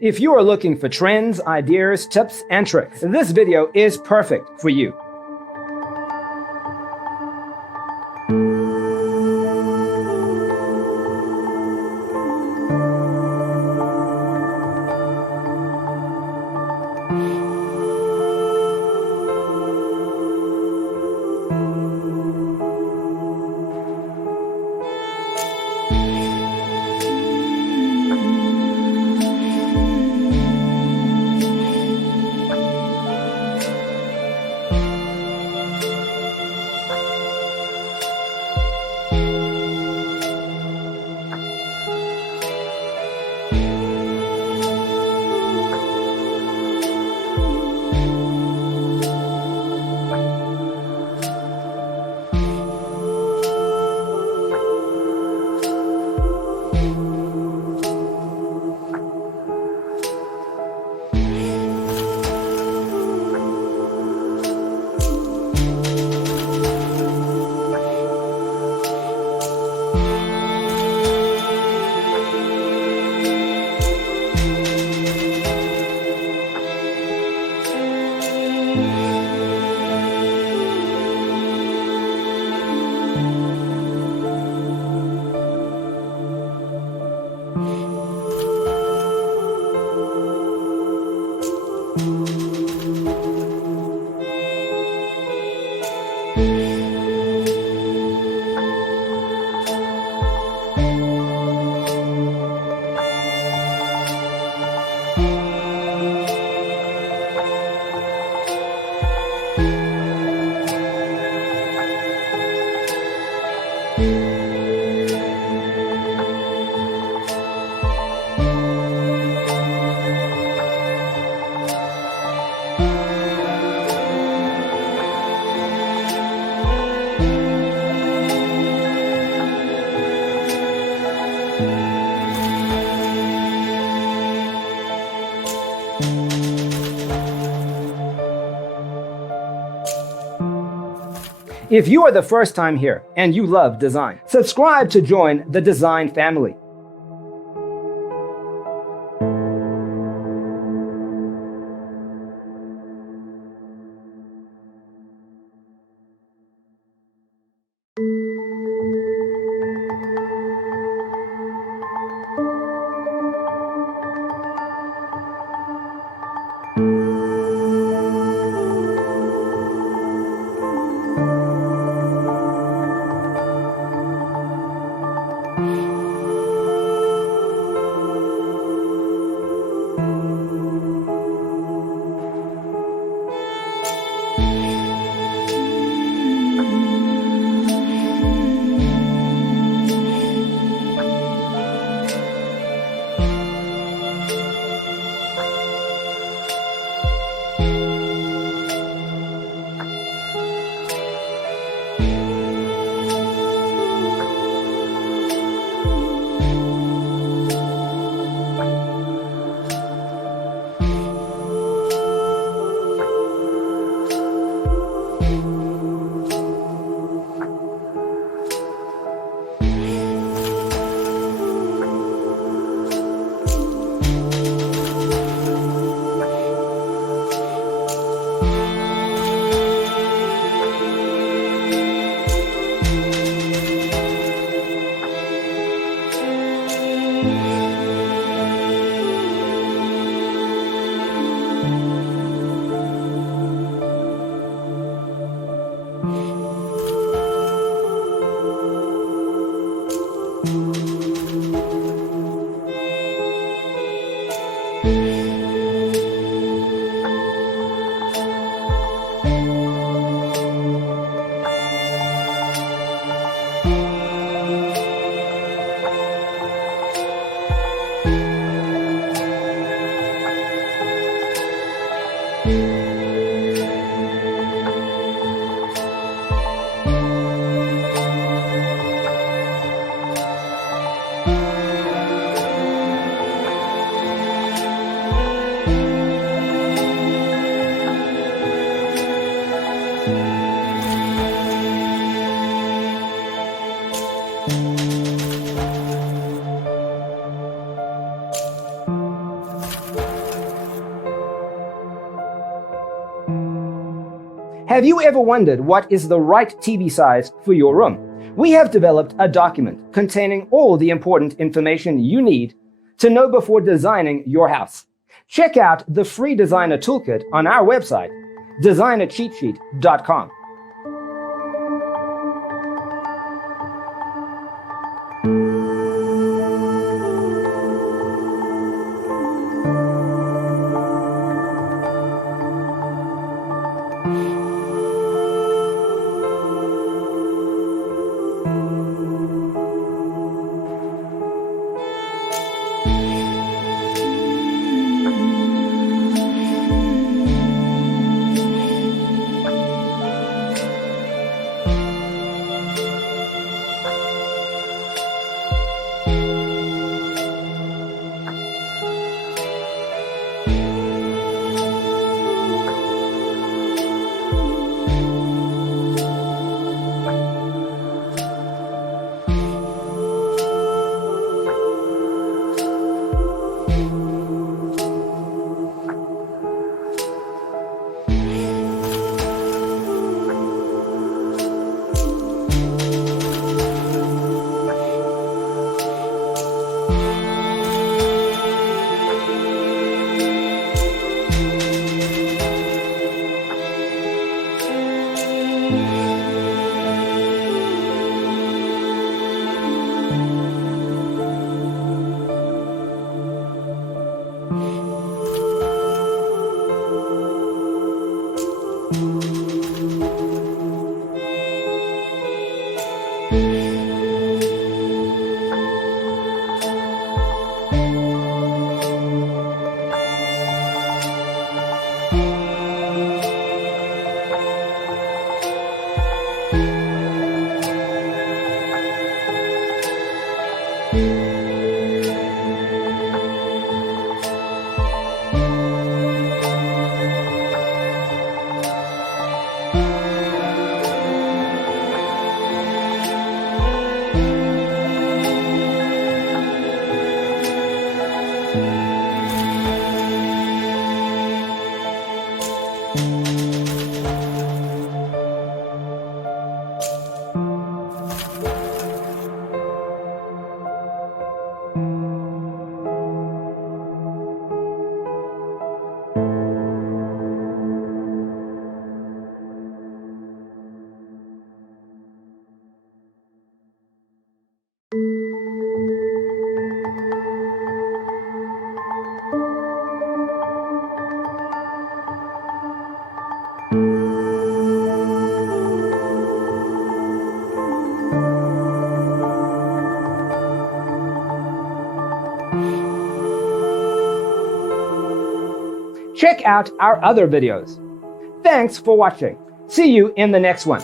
If you are looking for trends, ideas, tips, and tricks, this video is perfect for you. If you are the first time here and you love design, subscribe to join the design family. Have you ever wondered what is the right TV size for your room? We have developed a document containing all the important information you need to know before designing your house. Check out the free designer toolkit on our website, designercheatsheet.com. Check out our other videos. Thanks for watching. See you in the next one.